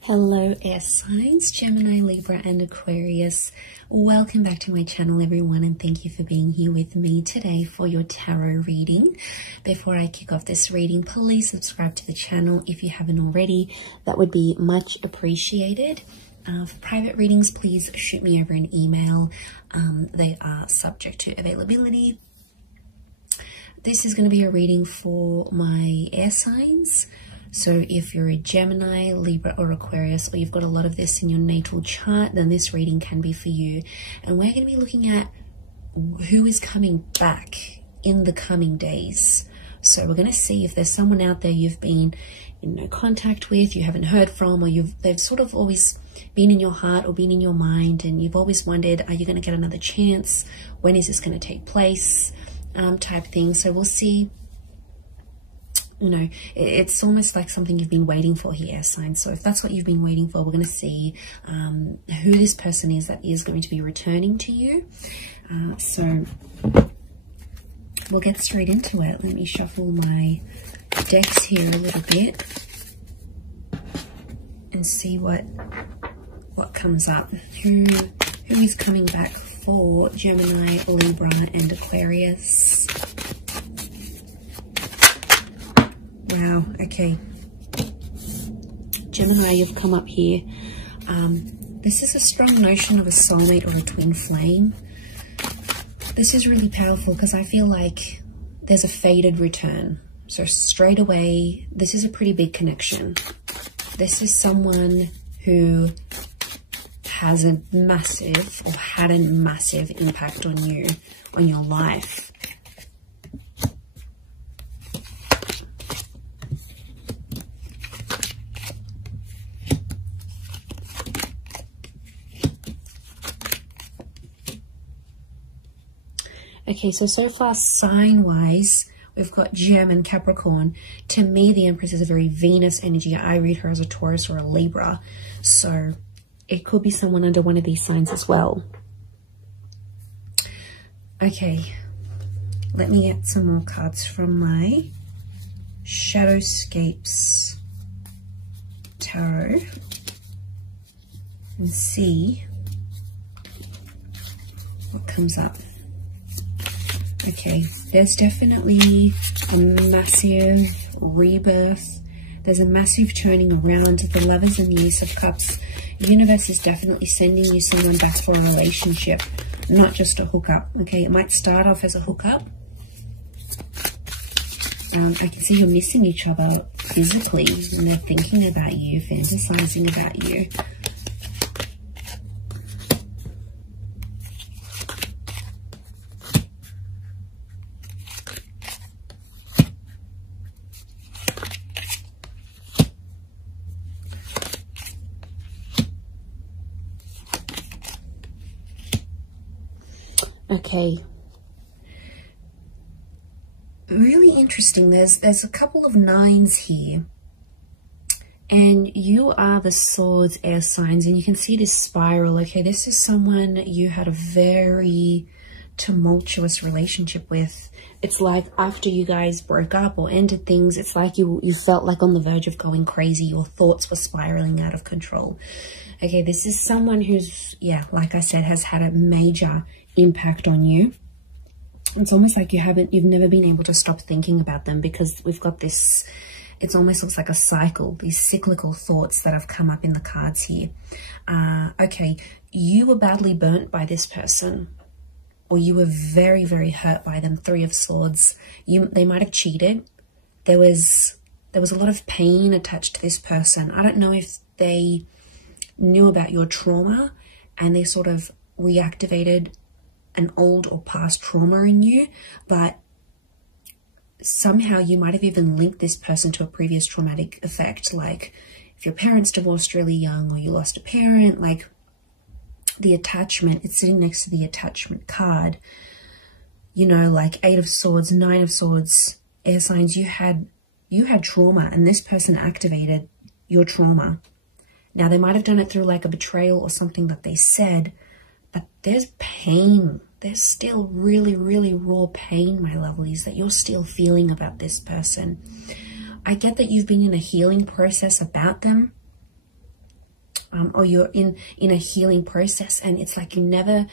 Hello air signs, Gemini, Libra and Aquarius. Welcome back to my channel everyone, and thank you for being here with me today for your tarot reading. Before I kick off this reading, please subscribe to the channel if you haven't already. That would be much appreciated. For private readings, please shoot me over an email. They are subject to availability. This is going to be a reading for my air signs. So if you're a Gemini, Libra or Aquarius, or you've got a lot of this in your natal chart, then this reading can be for you. And we're going to be looking at who is coming back in the coming days. So we're going to see if there's someone out there you've been in no contact with, you haven't heard from, or they've sort of always been in your heart or been in your mind, and you've always wondered, are you going to get another chance? When is this going to take place? Type thing. So we'll see. You know, it's almost like something you've been waiting for here, signs. So if that's what you've been waiting for, we're going to see who this person is that is going to be returning to you. So we'll get straight into it. Let me shuffle my decks here a little bit and see what comes up. Who is coming back for Gemini, Libra and Aquarius? Wow, okay. Gemini, you've come up here. This is a strong notion of a soulmate or a twin flame. This is really powerful because I feel like there's a fated return. So straight away, this is a pretty big connection. This is someone who has a massive or had a massive impact on you, on your life. Okay, so far sign-wise, we've got Gem and Capricorn. To me, the Empress is a very Venus energy. I read her as a Taurus or a Libra. So it could be someone under one of these signs as well. Okay, let me get some more cards from my Shadowscapes Tarot and see what comes up. Okay, there's definitely a massive rebirth. There's a massive turning around. The Lovers and the Ace of Cups. The universe is definitely sending you someone back for a relationship, not just a hookup. Okay, it might start off as a hookup. I can see you're missing each other physically, and they're thinking about you, fantasizing about you. Okay, really interesting. There's a couple of nines here, and you are the Swords air signs, and you can see this spiral. Okay, this is someone you had a very tumultuous relationship with. It's like after you guys broke up or ended things, it's like you felt like on the verge of going crazy. Your thoughts were spiraling out of control. Okay, this is someone who's, yeah, like I said, has had a major impact on you. It's almost like you've never been able to stop thinking about them, because we've got this, it almost looks like a cycle, these cyclical thoughts that have come up in the cards here. Okay, you were badly burnt by this person, or you were very, very hurt by them. Three of Swords. They might have cheated. There was a lot of pain attached to this person. I don't know if they knew about your trauma and they sort of reactivated an old or past trauma in you, but somehow you might have even linked this person to a previous traumatic effect, like if your parents divorced really young, or you lost a parent. Like the attachment, it's sitting next to the attachment card, you know, like Eight of Swords, Nine of Swords, air signs. You had trauma, and this person activated your trauma. Now they might have done it through like a betrayal or something that they said, but there's pain. There's still really, really raw pain, my lovelies, that you're still feeling about this person. I get that you've been in a healing process about them, or you're in a healing process, and it's like you never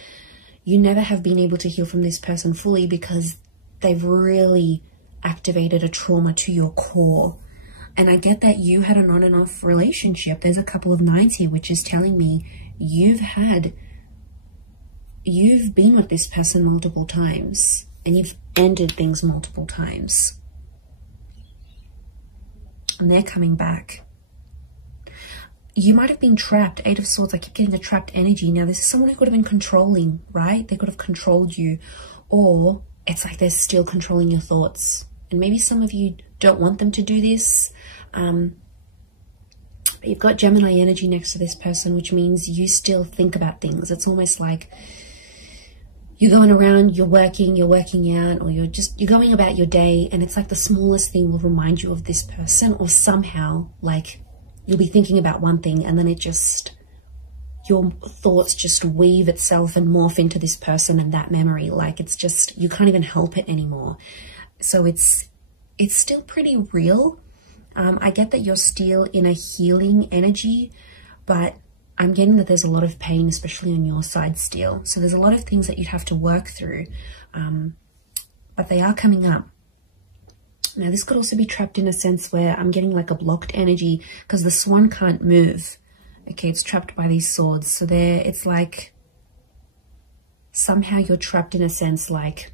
have been able to heal from this person fully because they've really activated a trauma to your core. And I get that you had an on and off relationship. There's a couple of 9s here, which is telling me you've been with this person multiple times, and you've ended things multiple times. And they're coming back. You might have been trapped. 8 of Swords, I keep getting a trapped energy. Now, this is someone who could have been controlling, right? They could have controlled you. Or it's like they're still controlling your thoughts. And maybe some of you don't want them to do this. You've got Gemini energy next to this person, which means you still think about things. It's almost like you're going around, you're working out, or you're going about your day, and it's like the smallest thing will remind you of this person, or somehow like you'll be thinking about one thing and then your thoughts just weave itself and morph into this person and that memory. Like it's just, you can't even help it anymore. So it's still pretty real. I get that you're still in a healing energy, but I'm getting that there's a lot of pain, especially on your side still. So there's a lot of things that you'd have to work through, but they are coming up. Now, this could also be trapped in a sense where I'm getting like a blocked energy because the swan can't move. Okay, it's trapped by these swords. So it's like somehow you're trapped in a sense like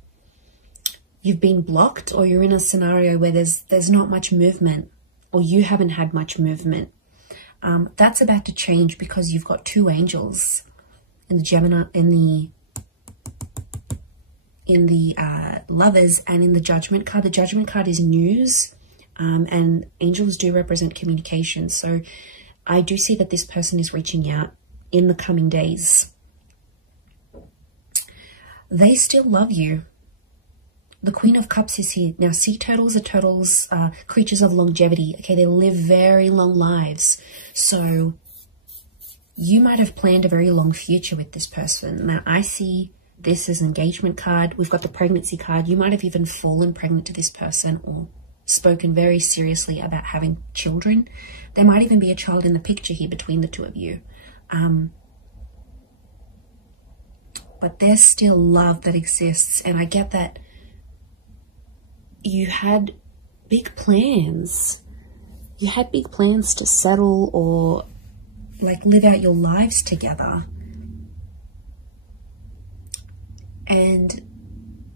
you've been blocked, or you're in a scenario where there's not much movement, or you haven't had much movement. That's about to change because you've got 2 angels in the Gemini, in the Lovers, and in the Judgment card. The Judgment card is news, and angels do represent communication. So I do see that this person is reaching out in the coming days. They still love you. The Queen of Cups is here. Now, sea turtles are creatures of longevity. Okay, they live very long lives. So you might have planned a very long future with this person. Now, I see this as an engagement card. We've got the pregnancy card. You might have even fallen pregnant to this person or spoken very seriously about having children. There might even be a child in the picture here between the 2 of you. But there's still love that exists. And I get that you had big plans. You had big plans to settle or like live out your lives together. And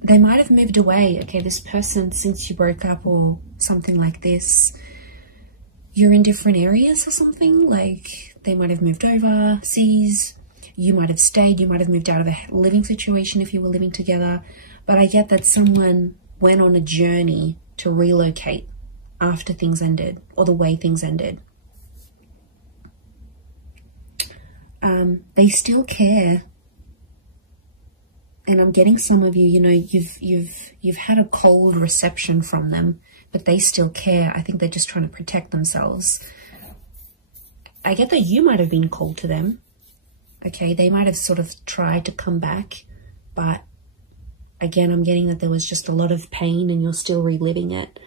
they might have moved away. Okay, this person, since you broke up or something like this, you're in different areas or something. Like they might have moved overseas. You might have stayed. You might have moved out of a living situation if you were living together. But I get that someone went on a journey to relocate after things ended, or the way things ended. They still care. And I'm getting some of you, you know, you've had a cold reception from them, but they still care. I think they're just trying to protect themselves. I get that you might have been cold to them. Okay, they might have sort of tried to come back, but again, I'm getting that there was just a lot of pain and you're still reliving it.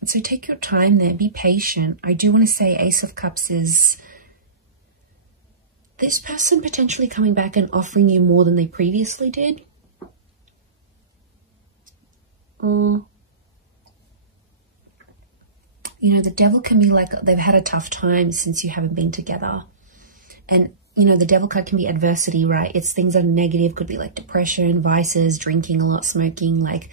And so take your time there, be patient. I do want to say Ace of Cups is this person potentially coming back and offering you more than they previously did. Or, you know, the Devil can be like they've had a tough time since you haven't been together. And, you know, the Devil card can be adversity, right? It's things that are negative, could be like depression, vices, drinking a lot, smoking. Like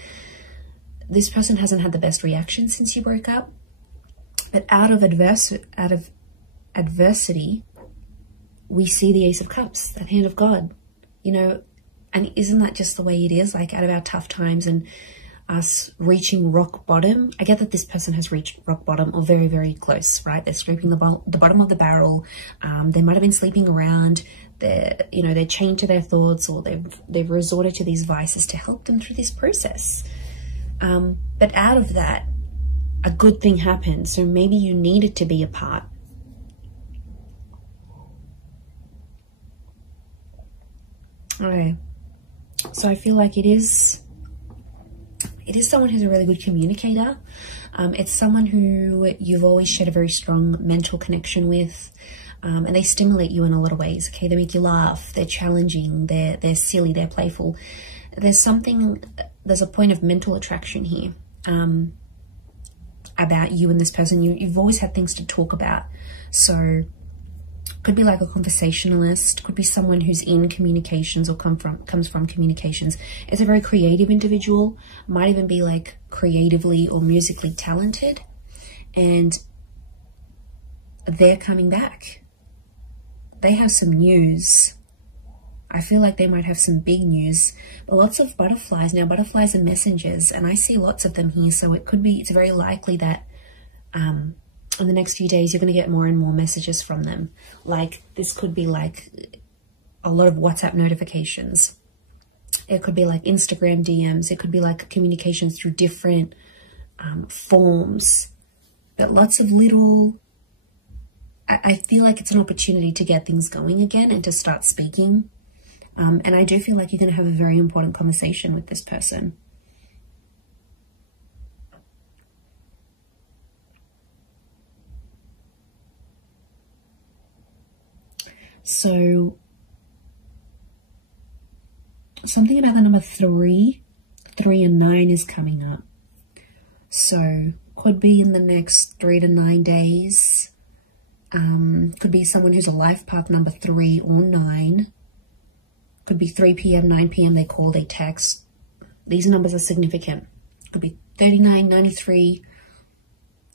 this person hasn't had the best reaction since you broke up. But out of adversity, we see the Ace of Cups, that hand of God, you know, and isn't that just the way it is? Like out of our tough times and us reaching rock bottom. I get that this person has reached rock bottom or very, very close, right? They're scraping the bottom of the barrel. They might have been sleeping around. They're chained to their thoughts, or they've resorted to these vices to help them through this process. But out of that, a good thing happened. So maybe you needed to be apart. Okay, so I feel like it is It is someone who's a really good communicator. It's someone who you've always shared a very strong mental connection with, and they stimulate you in a lot of ways. Okay, they make you laugh, they're challenging, they're silly, they're playful. There's a point of mental attraction here about you and this person. You've always had things to talk about. So could be like a conversationalist, could be someone who's in communications or comes from communications. It's a very creative individual, might even be like creatively or musically talented, and they're coming back. They have some news. I feel like they might have some big news, but lots of butterflies. Now, butterflies are messengers, and I see lots of them here, so it's very likely that in the next few days, you're going to get more and more messages from them. Like, this could be like a lot of WhatsApp notifications. It could be like Instagram DMs. It could be like communications through different forms. But lots of little... I feel like it's an opportunity to get things going again and to start speaking. And I do feel like you're going to have a very important conversation with this person. So something about the number 3 and 9 is coming up. So could be in the next 3 to 9 days. Could be someone who's a life path number 3 or 9. Could be 3 p.m., 9 p.m. They call, they text. These numbers are significant. Could be 39, 93,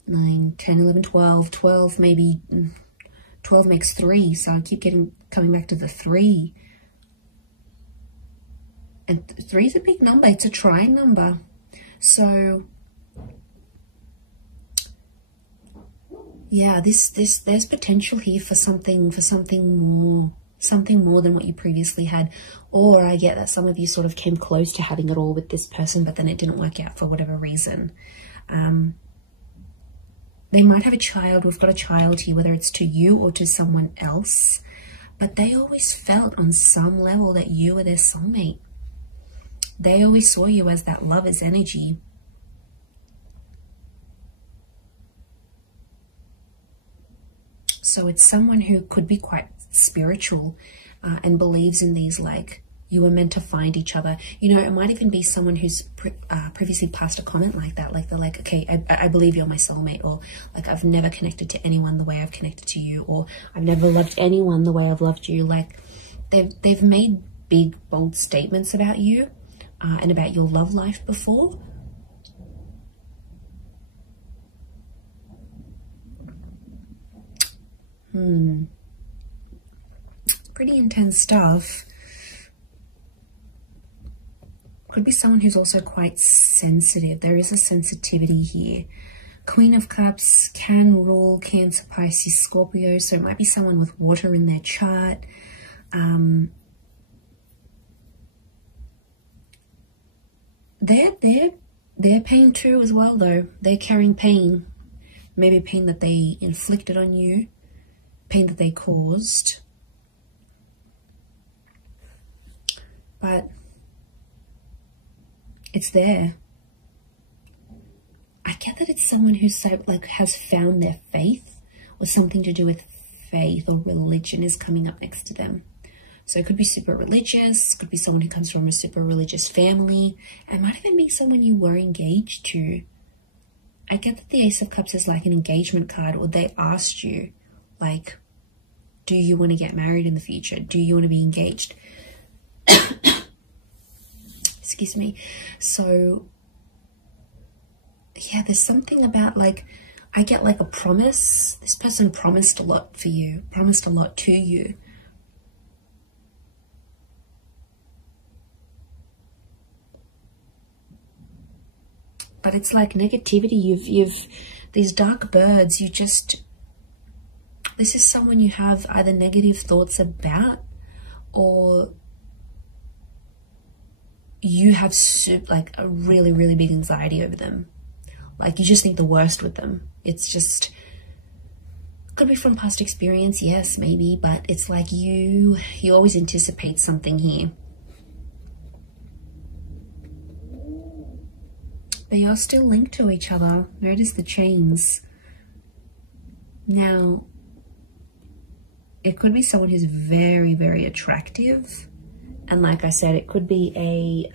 9, 10, 11, 12, 12 maybe. 12 makes 3, so I keep coming back to the 3. And 3 is a big number. It's a trying number. So yeah, there's potential here for something more than what you previously had. Or I get that some of you sort of came close to having it all with this person, but then it didn't work out for whatever reason. They might have a child. We've got a child here, whether it's to you or to someone else. But they always felt on some level that you were their soulmate. They always saw you as that lover's energy. So it's someone who could be quite spiritual and believes in these, like, you were meant to find each other. You know, it might even be someone who's previously passed a comment like that. Like, they're like, okay, I believe you're my soulmate. Or like, I've never connected to anyone the way I've connected to you. Or I've never loved anyone the way I've loved you. Like, they've made big, bold statements about you and about your love life before. Pretty intense stuff. Could be someone who's also quite sensitive. There is a sensitivity here. Queen of Cups can rule Cancer, Pisces, Scorpio. So it might be someone with water in their chart. They're pain too as well, though. They're carrying pain. Maybe pain that they inflicted on you. Pain that they caused. But it's there. I get that it's someone who's so, like, has found their faith, or something to do with faith or religion is coming up next to them. So it could be super religious, could be someone who comes from a super religious family. It might even be someone you were engaged to. I get that the Ace of Cups is like an engagement card, or they asked you, like, do you want to get married in the future? Do you want to be engaged? Excuse me. So yeah, there's something about, like, I get like a promise. This person promised a lot for you, promised a lot to you. But it's like negativity. You've these dark birds, this is someone you have either negative thoughts about, or you have like a really, really big anxiety over them. Like, you just think the worst with them. It's just, could be from past experience, yes, maybe, but it's like you always anticipate something here. you're still linked to each other. Notice the chains. Now, it could be someone who's very, very attractive. And like I said, it could be a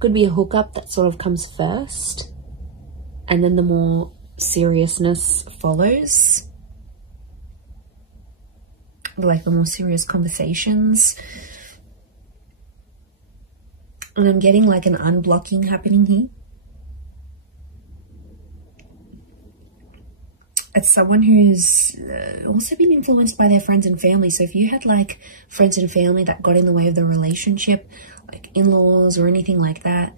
hookup that sort of comes first. And then the more seriousness follows. Like the more serious conversations. And I'm getting like an unblocking happening here. It's someone who's also been influenced by their friends and family. So if you had like friends and family that got in the way of the relationship, like in-laws or anything like that,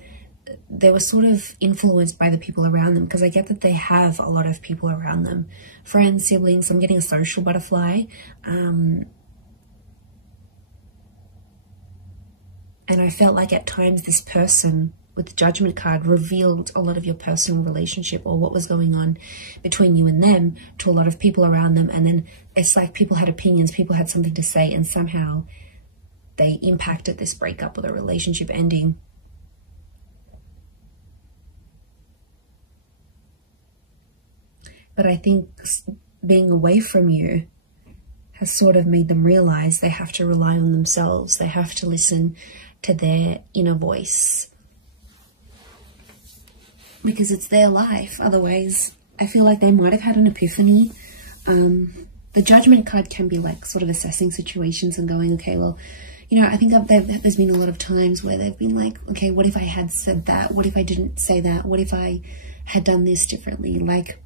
they were sort of influenced by the people around them, because I get that they have a lot of people around them. Friends, siblings, I'm getting a social butterfly. And I felt like at times this person with the Judgment card revealed a lot of your personal relationship or what was going on between you and them to a lot of people around them. And then it's like people had opinions, people had something to say, and somehow they impacted this breakup or the relationship ending. But I think being away from you has sort of made them realize they have to rely on themselves. They have to listen to their inner voice, because it's their life. Otherwise, I feel like they might have had an epiphany. The Judgment card can be like sort of assessing situations and going, okay, well, you know, I think there's been a lot of times where they've been like, okay, what if I had said that? What if I didn't say that? What if I had done this differently? Like,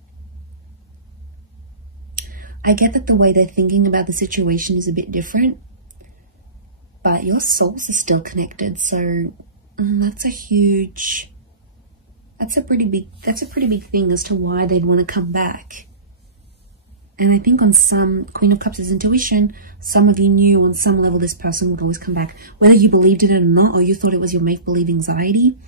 I get that the way they're thinking about the situation is a bit different, but your souls are still connected. So that's a pretty big thing as to why they'd want to come back. And I think on some, Queen of Cups is intuition. Some of you knew on some level this person would always come back, whether you believed it or not, or you thought it was your make-believe anxiety.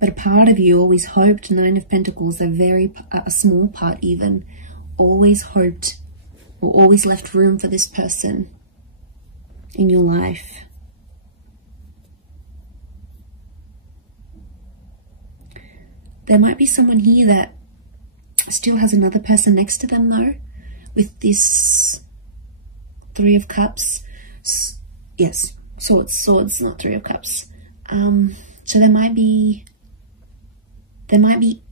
But a part of you always hoped, Nine of Pentacles, a small part even, always hoped or always left room for this person in your life. There might be someone here that still has another person next to them though, with this Three of Cups. Yes, swords, not Three of Cups. So there might be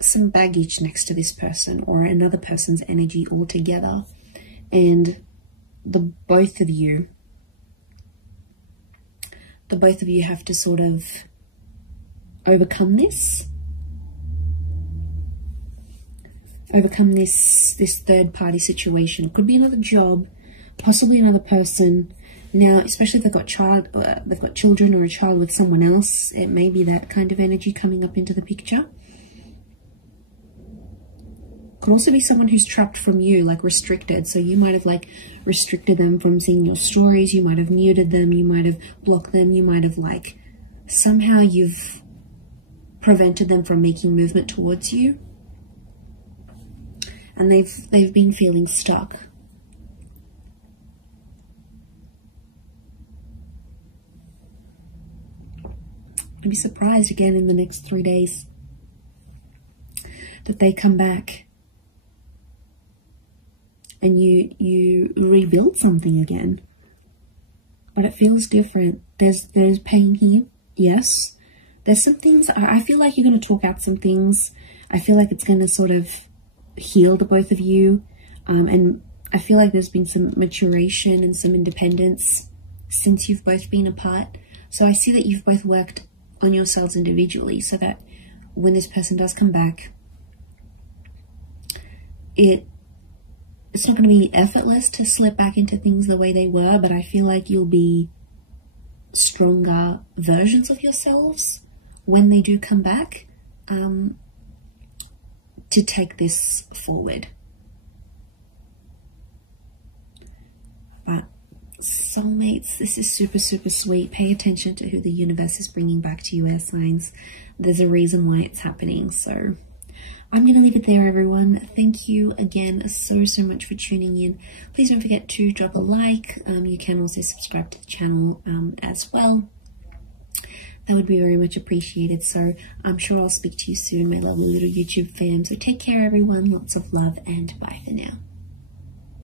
some baggage next to this person or another person's energy altogether. And the both of you have to sort of overcome this third party situation. It could be another job, possibly another person. Now, especially if they've got children or a child with someone else, it may be that kind of energy coming up into the picture. Could also be someone who's trapped from you, like restricted. So you might have like restricted them from seeing your stories. You might have muted them. You might have blocked them. You might have like somehow you've prevented them from making movement towards you. And they've been feeling stuck. I'd be surprised again in the next 3 days that they come back and you rebuild something again. But it feels different. There's pain here, yes. There's some things, I feel like you're going to talk out some things. I feel like it's going to sort of heal the both of you. And I feel like there's been some maturation and some independence since you've both been apart. So I see that you've both worked on yourselves individually so that when this person does come back, it's not going to be effortless to slip back into things the way they were, but I feel like you'll be stronger versions of yourselves when they do come back, to take this forward. But soulmates, this is super, super sweet. Pay attention to who the universe is bringing back to you, air signs. There's a reason why it's happening. So I'm going to leave it there, everyone. Thank you again so much for tuning in. Please don't forget to drop a like. You can also subscribe to the channel as well. that would be very much appreciated. So I'm sure I'll speak to you soon, my lovely little YouTube fam. So take care, everyone. Lots of love, and bye for now.